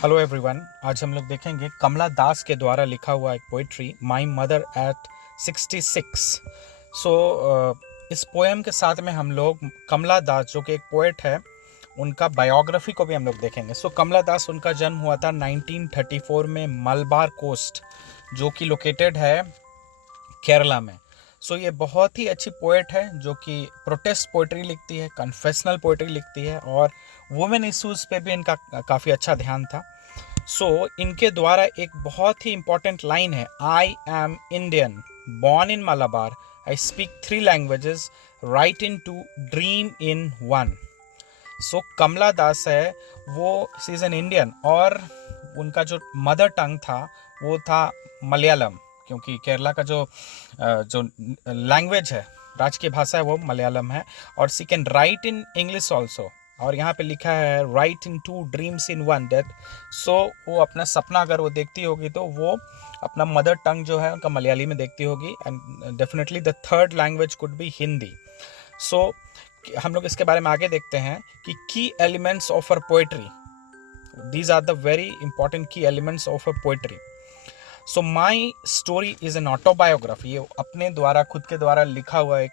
Hello everyone. आज हम लोग देखेंगे कमला दास के द्वारा लिखा हुआ एक पोइट्री माई मदर एट 66। सो इस पोएम के साथ में हम लोग कमला दास जो कि एक पोएट है उनका बायोग्राफी को भी हम लोग देखेंगे। कमला दास, उनका जन्म हुआ था 1934 में मलबार कोस्ट, जो कि लोकेटेड है केरला में। ये बहुत ही अच्छी पोएट है जो कि प्रोटेस्ट पोइट्री लिखती है, कन्फेशनल पोइट्री लिखती है और वुमेन इश्यूज पे भी इनका काफ़ी अच्छा ध्यान था। इनके द्वारा एक बहुत ही इंपॉर्टेंट लाइन है, I am Indian, born in Malabar, I speak 3 languages, write in two, dream in one. Kamala Das है वो, सी इज़ एन इंडियन, और उनका जो मदर टंग था वो था मलयालम, क्योंकि केरला का जो लैंग्वेज है, राजकीय भाषा है, वो मलयालम है। और she can write in English also, और यहाँ पे लिखा है write in two, dreams in one, date. वो अपना सपना अगर वो देखती होगी तो वो अपना मदर टंग जो है उनका मलयाली में देखती होगी, and definitely the third language could be Hindi. So हम लोग इसके बारे में आगे देखते हैं कि key elements of a poetry, these are the very important key elements of a poetry. My story is an autobiography, ये अपने द्वारा, खुद के द्वारा लिखा हुआ एक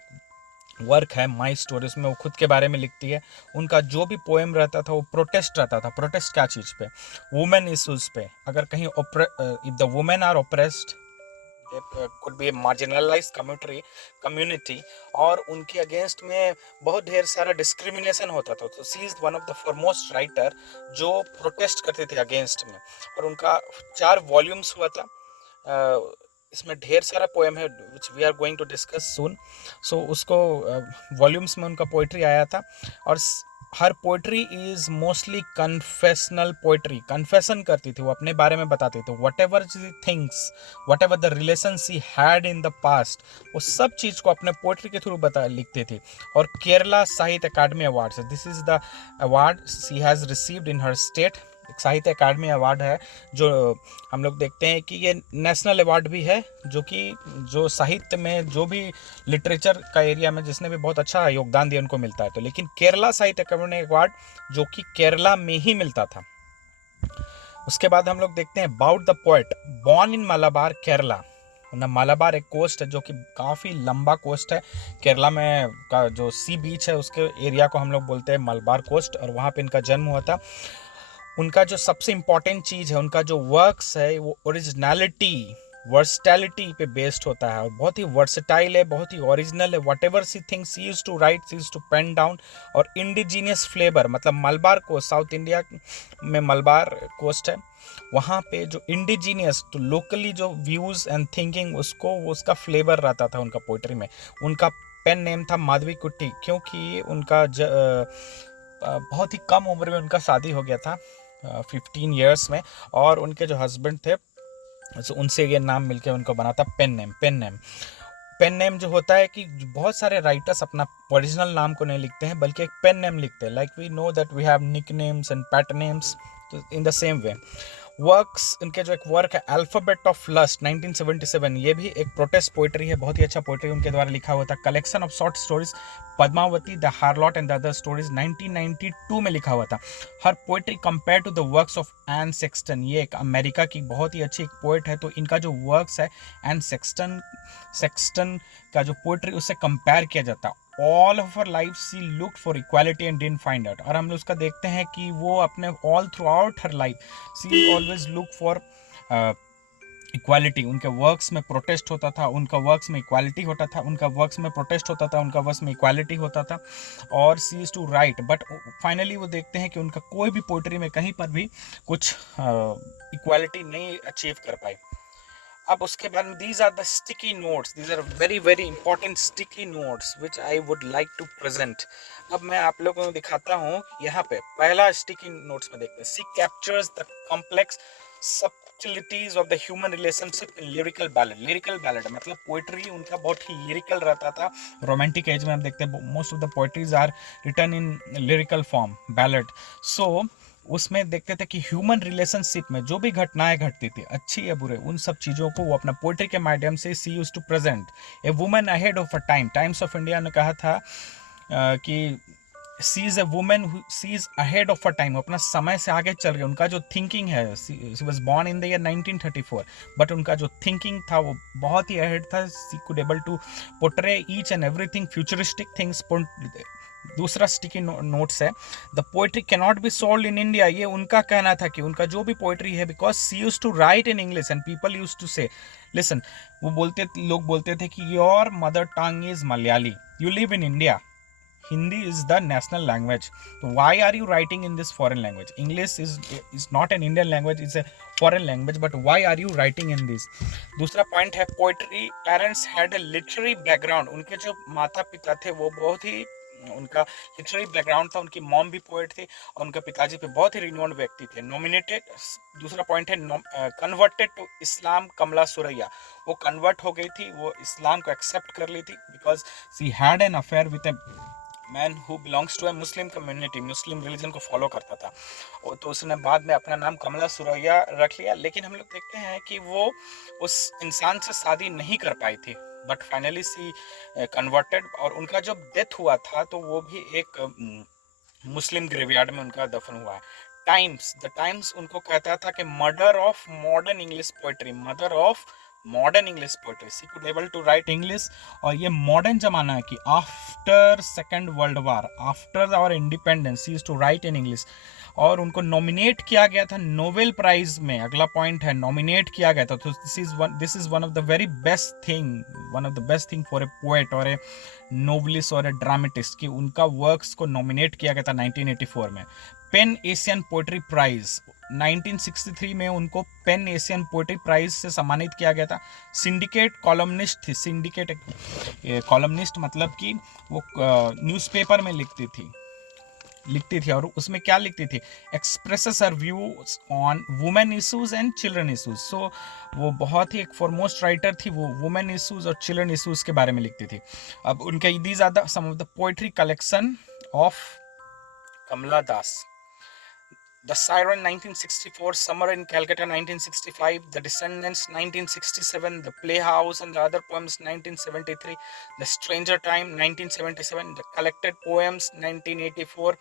वर्क है। माई स्टोरी, उसमें वो खुद के बारे में लिखती है। उनका जो भी पोएम रहता था वो प्रोटेस्ट रहता था। प्रोटेस्ट क्या चीज़ पे? वुमेन इशूज़ पे। अगर कहीं if the women are oppressed, could be marginalized community, और उनके अगेंस्ट में बहुत ढेर सारा डिस्क्रिमिनेशन होता था। तो she is one of the foremost writer जो प्रोटेस्ट करते थे अगेंस्ट में, और उनका 4 वॉल्यूम्स हुआ था। इसमें ढेर सारा पोएम है which we are going to discuss soon. उसको वॉल्यूम्स में उनका पोइट्री आया था, और her poetry is mostly confessional poetry. Confession करती थी, वो अपने बारे में बताती थी, whatever things, whatever the relation she had in the past, वो सब चीज़ को अपने पोइट्री के थ्रू लिखती थी। और Kerala Sahitya Akademi award, this is the award she has received in her state. एक साहित्य अकादमी अवार्ड है जो हम लोग देखते हैं कि ये नेशनल अवार्ड भी है, जो कि जो साहित्य में, जो भी लिटरेचर का एरिया में जिसने भी बहुत अच्छा योगदान दिया उनको मिलता है। तो लेकिन केरला साहित्य अकादमी अवार्ड जो कि केरला में ही मिलता था। उसके बाद हम लोग देखते हैं about the poet, born in Malabar Kerala. Malabar एक कोस्ट है जो कि काफ़ी लंबा कोस्ट है केरला में, का जो सी बीच है उसके एरिया को हम लोग बोलते हैं मलबार कोस्ट, और वहाँ पे इनका जन्म हुआ था। उनका जो सबसे इम्पॉर्टेंट चीज़ है, उनका जो वर्क्स है, वो ओरिजिनलिटी, वर्सटैलिटी पे बेस्ड होता है, और बहुत ही वर्सटाइल है, बहुत ही ओरिजिनल है। Whatever she things she use to write, she use to pen down. और इंडिजीनियस फ्लेवर, मतलब मलबार कोस्ट, साउथ इंडिया में मलबार कोस्ट है, वहाँ पे जो इंडिजीनियस, तो लोकली जो व्यूज़ एंड थिंकिंग, उसको उसका फ्लेवर रहता था उनका पोइट्री में। उनका पेन नेम था माधवी कुट्टी, क्योंकि उनका बहुत ही कम उम्र में उनका शादी हो गया था, 15 ईयर्स में, और उनके जो हस्बैंड थे, उनसे ये नाम मिलके उनको बना था पेन नेम। पेन नेम जो होता है कि बहुत सारे राइटर्स अपना ओरिजिनल नाम को नहीं लिखते हैं, बल्कि एक पेन नेम लिखते हैं। Like we know that we have nick names and pet names, तो in the same way works, इनके जो एक वर्क है अल्फाबेट ऑफ लस्ट 1977, ये भी एक प्रोटेस्ट पोइट्री है, बहुत ही अच्छा पोइट्री उनके द्वारा लिखा हुआ था। Collection of short stories Padmavati, the harlot and the other stories 1992 में लिखा हुआ था। Her poetry compare to the works of Anne Sexton, ये एक अमेरिका की बहुत ही अच्छी एक पोइट है, तो इनका जो वर्क्स है एन सेक्सटन का जो पोइट्री, उससे कंपेयर किया जाता है। All of her life she look for equality and didn't find it, और हम लोग उसका देखते हैं कि वो अपने all throughout her life she always look for equality. उनके वर्क्स में प्रोटेस्ट होता था, उनका वर्क्स में इक्वालिटी होता था, उनका वर्क्स में प्रोटेस्ट होता था, उनका वर्क्स में इक्वालिटी होता था, और she is to write. But finally वो देखते हैं कि उनका कोई भी पोइट्री में कहीं पर भी कुछ इक्वालिटी नहीं अचीव कर पाई। अब उसके बाद में these are the sticky notes, these are very very important sticky notes which I would like to present. अब मैं आप लोगों को दिखाता हूँ। यहाँ पे पहला स्टिकी नोट्स में देखते हैं, she captures the complex subtleties of the human relationship in lyrical ballad। lyrical ballad मतलब पोइट्री उनका बहुत ही लिरिकल रहता था। रोमांटिक एज में हम देखते हैं most of the poetries are written in lyrical form, ballad. उसमें देखते थे कि ह्यूमन रिलेशनशिप में जो भी घटनाएं घटती थी, अच्छी या बुरे, उन सब चीज़ों को वो अपना पोइट्री के माध्यम से she use to present a woman ahead of a time. Times of India ने कहा था कि she is a women who she is ahead of a time, अपना समय से आगे चल रही है। उनका जो थिंकिंग है, she was born in the year 1934, but उनका जो थिंकिंग था वो बहुत ही अहेड था। She could able to portray each and everything, futuristic things. दूसरा स्टिकी नोट्स है, the poetry cannot be sold in India. ये उनका कहना था कि उनका जो भी पोइट्री है, because she use to write in English and people used to say listen, लोग बोलते थे कि your mother tongue is Malayali, you live in India, Hindi is the national language. So why are you writing in this foreign language? English is not an Indian language, it's a foreign language. But why are you writing in this? दूसरा point है poetry. Parents had a literary background. उनके जो माता पिता थे वो बहुत ही, उनका लिटरेरी बैकग्राउंड था। उनकी मॉम भी पोएट थे और उनके पिताजी पे बहुत ही रिनोन्ड व्यक्ति थे। नॉमिनेटेड, दूसरा पॉइंट है कन्वर्टेड टू इस्लाम कमला सुरैया। वो कन्वर्ट हो गई थी, वो इस्लाम को एक्सेप्ट कर ली थी, because she had an affair with a man who belongs to a Muslim community, Muslim religion को फॉलो करता था। तो उसने बाद में अपना नाम कमला सुरैया रख लिया। लेकिन हम लोग देखते हैं कि वो उस इंसान से शादी नहीं कर पाई थी, बट फाइनली सी कन्वर्टेड। और उनका जब डेथ हुआ था तो वो भी एक मुस्लिम ग्रेवयार्ड में उनका दफन हुआ है। द टाइम्स उनको कहता था कि murder of modern English poetry, mother of modern English poetry. She could able to write English. और ये मॉडर्न जमाना है कि after second world war, after our independence, she is to write in English. और उनको नॉमिनेट किया गया था नोबेल प्राइज में। अगला पॉइंट है, नॉमिनेट किया गया था। तो this is one of the very best thing for a poet और ए नोवेलिस्ट और ए ड्रामेटिस्ट, कि उनका वर्क्स को नॉमिनेट किया गया था 1984 में। पेन एशियन पोएट्री प्राइज 1963 में उनको पेन एशियन पोएट्री प्राइज से सम्मानित किया गया था। सिंडिकेट कॉलमनिस्ट थी। सिंडिकेट कॉलमनिस्ट मतलब कि वो न्यूज़पेपर में लिखती थी और उसमें क्या लिखती थी, expresses her views on women issues and children issues. So वो बहुत ही एक फॉरमोस्ट राइटर थी, वो वुमेन इश्यूज और चिल्ड्रन इश्यूज के बारे में लिखती थी। अब उनके these are the some of the poetry collection of Kamala Das. The Siren 1964, Summer in Calcutta 1965, The Descendants 1967, The Playhouse and the Other Poems 1973, The Stranger Time 1977, The Collected Poems 1984,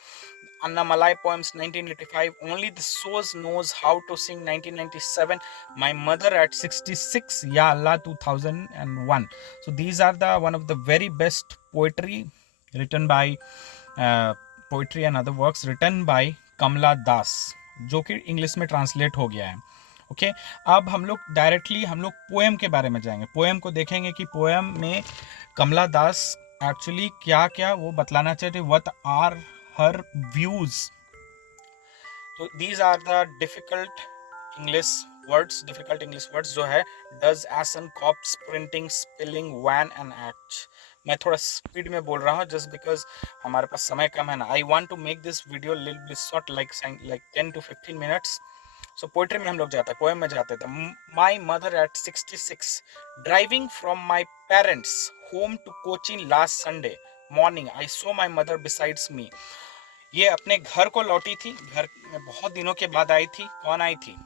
Anna Malai Poems 1985, Only the Soul Knows How to Sing 1997, My Mother at 66, Ya Allah 2001. So these are the one of the very best poetry written by poetry and other works written by कमला दास, जो कि English में translate हो गया है। Okay, अब हम लोग directly poem के बारे में जाएंगे। पोएम को देखेंगे कि पोएम में कमला दास एक्चुअली क्या क्या वो बतलाना चाहते, व्हाट आर हर व्यूज। तो these are the difficult English words जो है, doze, ashen, corpse, printing, spelling, wan and act. मैं थोड़ा स्पीड में बोल रहा हूँ जस्ट बिकॉज हमारे पास समय कम है ना। I want to make this video little bit short, like 10 to 15 minutes। So poetry में हम लोग जाते हैं, पोएम में जाते थे। My mother at 66, driving from my parents home to Cochin last Sunday morning, I saw my mother besides me. ये अपने घर को लौटी थी, घर में बहुत दिनों के बाद आई थी। कौन आई थी?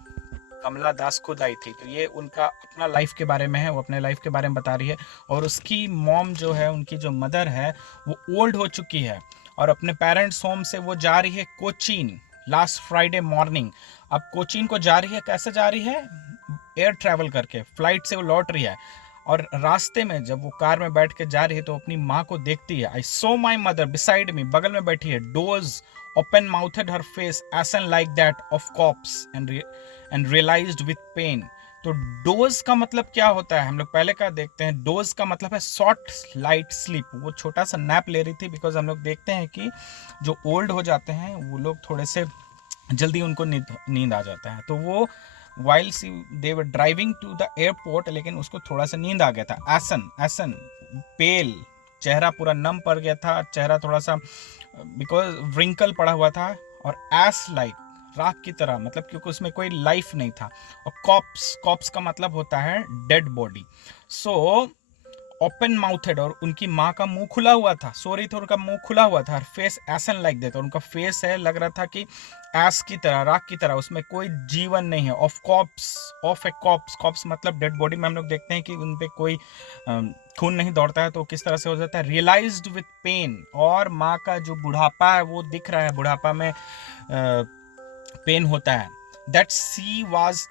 कमला दास खुद आई थी। तो ये उनका अपना लाइफ के बारे में है, वो अपने लाइफ के बारे में बता रही है। और उसकी मॉम जो है, उनकी जो मदर है, वो ओल्ड हो चुकी है और अपने पेरेंट्स होम से वो जा रही है कोचीन लास्ट फ्राइडे मॉर्निंग। अब कोचीन को जा रही है, कैसे जा रही है? एयर ट्रैवल करके, फ्लाइट से वो लौट रही है। और रास्ते में जब वो कार में बैठ के जा रही है तो अपनी माँ को देखती है। आई saw my mother beside me, बगल में बैठी है। Doze open mouthed her face ashen like that of corpse and realised with pain. तो डोज का मतलब क्या होता है, हम लोग पहले का देखते हैं। डोज का मतलब है शॉर्ट लाइट स्लीप। वो छोटा सा नैप ले रही थी, बिकॉज हम लोग देखते हैं कि जो ओल्ड हो जाते हैं वो लोग थोड़े से जल्दी उनको नींद आ जाता है। तो वो while they were driving to the airport, लेकिन उसको थोड़ा सा नींद आ गया था। एसन पेल, चेहरा पूरा नम पड़ गया था, चेहरा थोड़ा सा बिकॉज व्रिंकल पड़ा हुआ था। और एस लाइक, राख की तरह, मतलब क्योंकि उसमें कोई लाइफ नहीं था। और कॉप्स का मतलब होता है dead body. So open mouthed, और उनकी माँ का मुंह खुला हुआ था, सो रही थी और उनका मुंह खुला हुआ था। हर फेस एसन लाइक दैट, और उनका फेस है लग रहा था कि एस की तरह, राख की तरह, उसमें कोई जीवन नहीं है। Of corpse, of a corpse, corpse मतलब डेड बॉडी में हम लोग देखते हैं कि उन पे कोई खून नहीं दौड़ता है, तो किस तरह से हो जाता है, रियलाइज्ड विथ पेन। और माँ का जो बुढ़ापा है वो दिख रहा है, बुढ़ापा में पेन होता है। That she was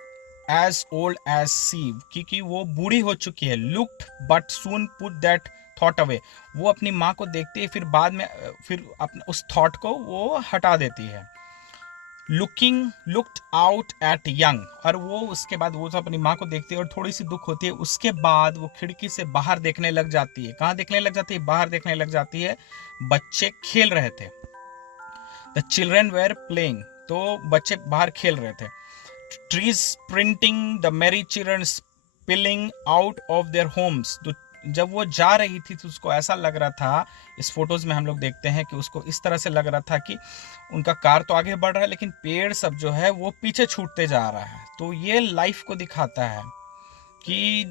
as old as she, क्योंकि वो बूढ़ी हो चुकी है। Looked but soon put that thought away, वो अपनी माँ को देखती है, फिर बाद में फिर अपने उस थॉट को वो हटा देती है। लुक्ड आउट एट यंग, और वो उसके बाद वो अपनी माँ को देखती है और थोड़ी सी दुख होती है। उसके बाद वो खिड़की से बाहर देखने लग जाती है। कहाँ देखने लग जाती है? बाहर देखने लग जाती है। बच्चे खेल रहे थे। द चिल्ड्रन वेर प्लेइंग, तो बच्चे बाहर खेल रहे थे। ट्रीज प्रिंटिंग, द मेरी children spilling out of their homes. तो जब वो जा रही थी तो उसको ऐसा लग रहा था, इस फोटोज में हम लोग देखते हैं कि उसको इस तरह से लग रहा था कि उनका कार तो आगे बढ़ रहा है लेकिन पेड़ सब जो है वो पीछे छूटते जा रहा है। तो ये लाइफ को दिखाता है कि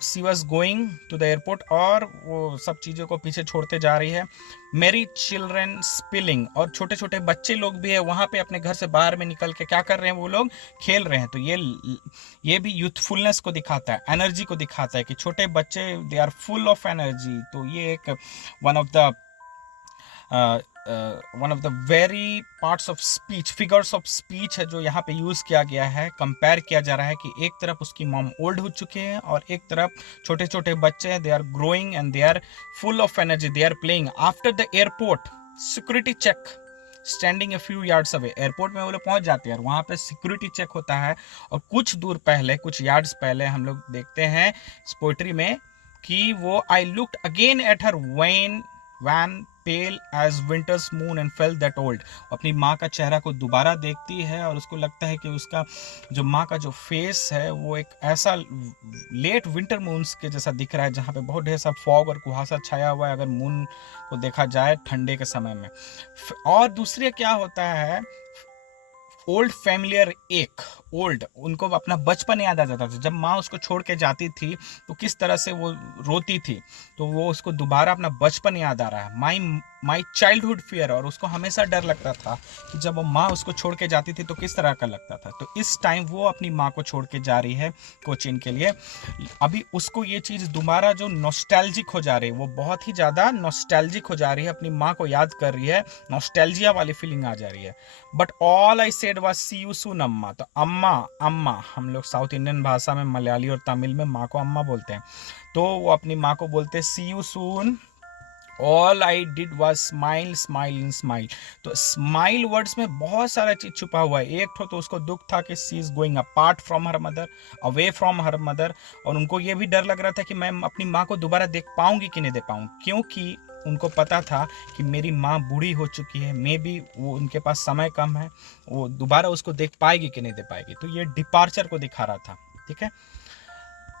she was going to the airport और वो सब चीज़ों को पीछे छोड़ते जा रही है। मेरी चिल्ड्रन स्पिलिंग, और छोटे छोटे बच्चे लोग भी है वहाँ पे, अपने घर से बाहर में निकल के क्या कर रहे हैं, वो लोग खेल रहे हैं। तो ये भी यूथफुलनेस को दिखाता है, एनर्जी को दिखाता है कि छोटे बच्चे they are full of energy. तो ये एक one of the very parts of speech, figures of speech है जो यहाँ पे यूज किया गया है। कंपेयर किया जा रहा है कि एक तरफ उसकी मॉम ओल्ड हो चुके हैं और एक तरफ छोटे छोटे बच्चे हैं, they are growing and they are full of energy, they are playing. After the airport security check standing a few yards away, airport में वो लोग पहुंच जाते हैं और वहाँ पे सिक्योरिटी चेक होता है। और कुछ दूर पहले, कुछ यार्ड्स पहले हम लोग देखते हैं इस पोइट्री में कि वो I looked again at her wan pale as winter's moon and felt that old, अपनी माँ का चेहरा को दोबारा देखती है और उसको लगता है कि उसका जो माँ का जो फेस है वो एक ऐसा लेट विंटर मून्स के जैसा दिख रहा है, जहाँ पे बहुत ढेर सा फॉग और कुहासा छाया हुआ है अगर मून को देखा जाए ठंडे के समय में। और दूसरे क्या होता है, ओल्ड फैमिलियर एक, ओल्ड, उनको अपना बचपन याद आ जाता था। जब माँ उसको छोड़ के जाती थी तो किस तरह से वो रोती थी, तो वो उसको दोबारा अपना बचपन याद आ रहा है। माई चाइल्डहुड फियर, और उसको हमेशा डर लगता था कि जब वो माँ उसको छोड़ के जाती थी तो किस तरह का लगता था। तो इस टाइम वो अपनी माँ को छोड़ के जा रही है कोचीन के लिए। अभी उसको ये चीज़ दोबारा जो नॉस्टैल्जिक हो जा रही है, वो बहुत ही ज़्यादा नॉस्टैल्जिक हो जा रही है, अपनी माँ को याद कर रही है, नॉस्टैल्जिया वाली फीलिंग आ जा रही है। But all I said was see you soon Amma. तो अम्मा, अम्मा हम लोग साउथ इंडियन भाषा में, मलयाली और तमिल में माँ को अम्मा बोलते हैं, तो वो अपनी माँ को बोलते हैं see you soon. All I did was smile smile in smile. तो स्माइल वर्ड्स में बहुत सारा चीज छुपा हुआ है। एक तो उसको दुख था कि she is going apart from her mother, away from her mother, और उनको ये भी डर लग रहा था कि मैं अपनी माँ को दोबारा देख पाऊंगी कि नहीं देख पाऊंगी, क्योंकि उनको पता था कि मेरी माँ बूढ़ी हो चुकी है, मे बी वो उनके पास समय कम है, वो दोबारा उसको देख पाएगी कि नहीं देख पाएगी। तो ये डिपार्चर को दिखा रहा था। ठीक है,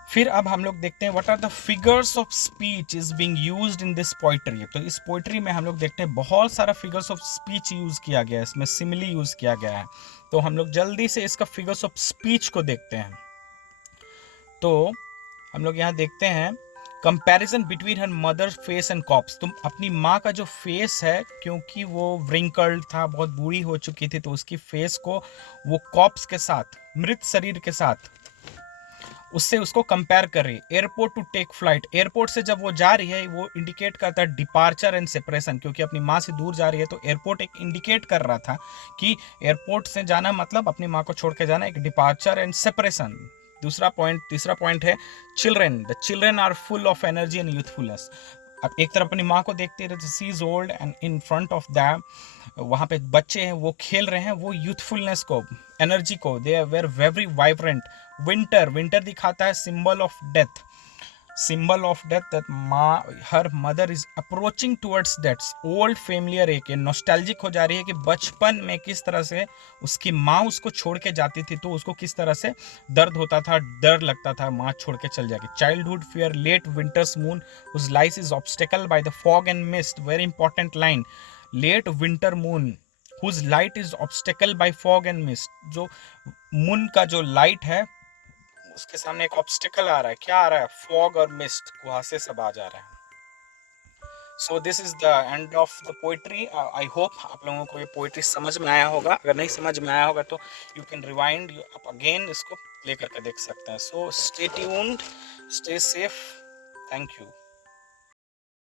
फिर अब हम लोग देखते हैं what are the figures of speech is being used in this poetry. तो इस पोइट्री में हम लोग देखते हैं बहुत सारा फिगर्स ऑफ स्पीच यूज किया गया है, इसमें सिमिली यूज किया गया है। तो हम लोग जल्दी से इसका फिगर्स ऑफ स्पीच को देखते हैं। तो हम लोग यहाँ देखते हैं comparison between her mother face and corpse. तुम अपनी माँ का जो फेस है, क्योंकि वो व्रिंकल्ड था, बहुत बूढ़ी हो चुकी थी, तो उसकी फेस को वो कॉप्स के साथ, मृत शरीर के साथ, उससे उसको कंपेयर कर रही है। Airport to take flight, airport से जब वो जा रही है वो इंडिकेट करता है डिपार्चर एंड सेपरेशन, क्योंकि अपनी माँ से दूर जा रही है। तो एयरपोर्ट एक इंडिकेट कर रहा था कि एयरपोर्ट से जाना मतलब अपनी माँ को छोड़ के जाना, एक डिपार्चर एंड सेपरेशन। दूसरा पॉइंट, तीसरा पॉइंट है children, the children are full of energy and youthfulness. अब एक तरफ अपनी माँ को देखते हैं, she is old and in front of them वहाँ पे बच्चे हैं, वो खेल रहे हैं, वो यूथफुलनेस को, एनर्जी को, they were very vibrant. Winter, winter दिखाता है symbol of death, symbol of death, that माँ, her mother is approaching towards death. Old familiar एक नॉस्टैल्जिक हो जा रही है कि बचपन में किस तरह से उसकी माँ उसको छोड़ के जाती थी, तो उसको किस तरह से दर्द होता था, डर लगता था माँ छोड़ के चल जाएगी। Childhood fear late winter's moon whose life is obstacle by the fog and mist, very important line, late winter moon whose light is obstacle by fog and mist. जो मून का जो लाइट है उसके सामने एक ऑब्स्टिकल आ रहा है। क्या आ रहा है? फॉग और मिस्ट, कुहासे सब आ जा रहे हैं। So this is the end of the poetry. I hope आप लोगों को ये पोइट्री समझ में आया होगा। अगर नहीं समझ में आया होगा तो यू कैन रिवाइंड, आप अगेन इसको प्ले करके देख सकते हैं। So stay tuned, stay safe, thank you.